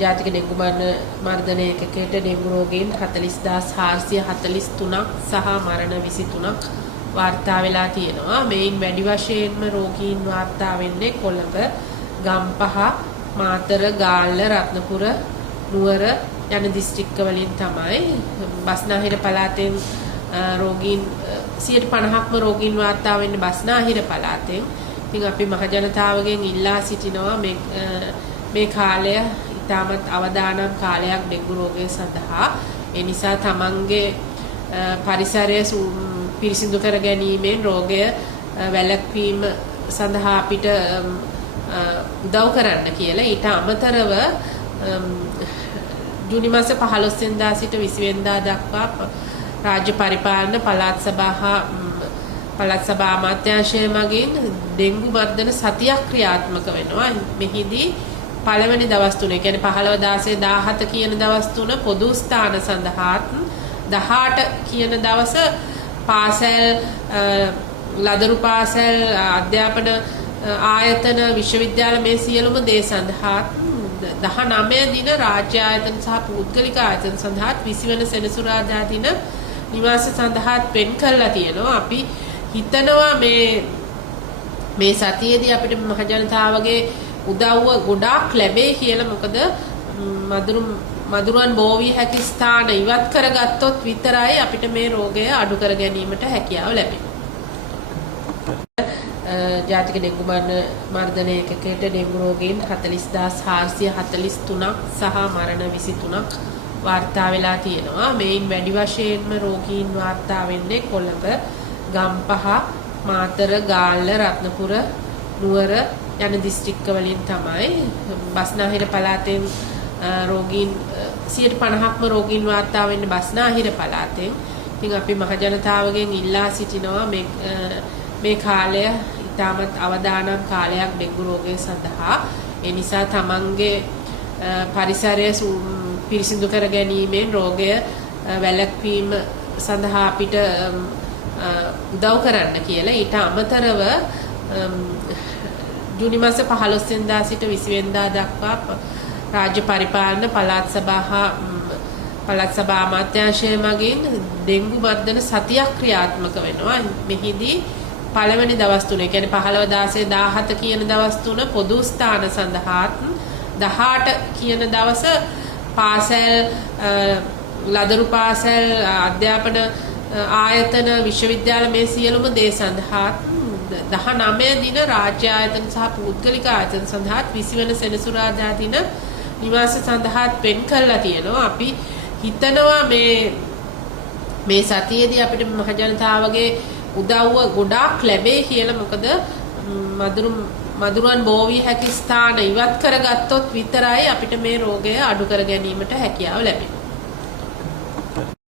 ජාතික dengue මර්ධන ඒකකයට dengue රෝගීන් 40443ක් සහ මරණ 23ක් වාර්තා වෙලා තියෙනවා. මේන් වැඩි වශයෙන්ම රෝගීන් වාර්තා වෙන්නේ කොළඹ, ගම්පහ, මාතර, ගාල්ල, රත්නපුර, නුවර යන දිස්ත්‍රික්ක වලින් තමයි. බස්නාහිර පළාතෙන් රෝගීන් 50%ක්ම රෝගීන් වාර්තා වෙන්නේ බස්නාහිර පළාතෙන්. ඉතින් අපි මහ ජනතාවගෙන් ඉල්ලා සිටිනවා මේ කාලය ඉතාමත් අවදානම් කාලයක් ඩෙංගු රෝගය සඳහා. ඒ නිසා තමන්ගේ පරිසරය පිරිසිදු කර ගැනීමෙන් රෝගය වැළැක්වීම සඳහා අපිට උදව් කරන්න කියලා. ඊට අමතරව ජූනි මාස 15 වෙනිදා සිට 20 වෙනිදා දක්වා රාජ්‍ය පරිපාලන පළාත් සභා අමාත්‍යාංශය මගින් ඩෙංගු මර්ධන සතියක් ක්‍රියාත්මක වෙනවා. මෙහිදී පළවෙනි දවස් 3 කියන්නේ 15 16 17 කියන දවස් 3 පොදු ස්ථාන සඳහාත් 18 කියන දවස පාසල් ලදරු පාසල් අධ්‍යාපන ආයතන විශ්වවිද්‍යාල මේ සියලුම දේ සඳහා 19 දින රාජ්‍ය ආයතන සහ පෞද්ගලික ආයතන සඳහා 20 වෙනි සෙනසුරාදා දින නිවාස සඳහා වෙන් කරලා තියෙනවා. අපි හිතනවා මේ සතියේදී අපිට මහ ජනතාවගේ උදව්ව ගොඩාක් ලැබේ කියලා. මොකද මදුරුවන් බෝවි හැකි ස්ථාන ඉවත් කරගත්තොත් විතරයි අපිට මේ රෝගය අඩු කර ගැනීමට හැකියාව ලැබෙන්නේ. ජාතික ඩෙංගු මර්ධන ඒකකයට ඩෙංගු රෝගීන් 40443ක් සහ මරණ 23ක් වාර්තා වෙලා තියෙනවා. මේන් වැඩි වශයෙන්ම රෝගීන් වාර්තා වෙන්නේ කොළඹ, ගම්පහ, මාතර, ගාල්ල, රත්නපුර, නුවර යන දිස්ත්‍රික්ක වලින් තමයි. බස්නාහිර පළාතෙන් රෝගීන් 50%ක්ම රෝගීන් වාර්තා වෙන්නේ බස්නාහිර පළාතෙන්. ඉතින් අපි මහ ජනතාවගෙන් ඉල්ලා සිටිනවා මේ කාලය ඉතාමත් අවදානම් කාලයක් ඩෙංගු රෝගය සඳහා. ඒ නිසා තමන්ගේ පරිසරය පිරිසිදු කර ගැනීමෙන් රෝගය වැළැක්වීම සඳහා අපිට උදව් කරන්න කියලා. ඊට අමතරව ජූනි මාස 15 වෙනිදා සිට 20 වෙනිදා දක්වා රාජ්‍ය පරිපාලන පළාත් සභා අමාත්‍යාංශය මගින් ඩෙංගු මර්ධන සතියක් ක්‍රියාත්මක වෙනවා. මෙහිදී පළවෙනි දවස් 3 කියන්නේ 15 16 17 කියන දවස් 3 පොදු ස්ථාන සඳහාත් 18 කියන දවස පාසල් ලදරු පාසල් අධ්‍යාපන ආයතන විශ්වවිද්‍යාල මේ සියලුම දේ සඳහා 19 දින රාජ්‍ය ආයතන සහ පෞද්ගලික ආයතන සඳහා 20 වෙනි සෙනසුරාදා දින නිවාස සඳහා වෙන් කරලා තියෙනවා. අපි හිතනවා මේ සතියේදී අපිට මහ ජනතාවගේ උදව්ව ගොඩාක් ලැබේ කියලා. මොකද මදුරුවන් බෝවි හැකි ස්ථාන ඉවත් කරගත්තොත් විතරයි අපිට මේ රෝගය අඩු කර ගැනීමට හැකියාව ලැබෙන්නේ.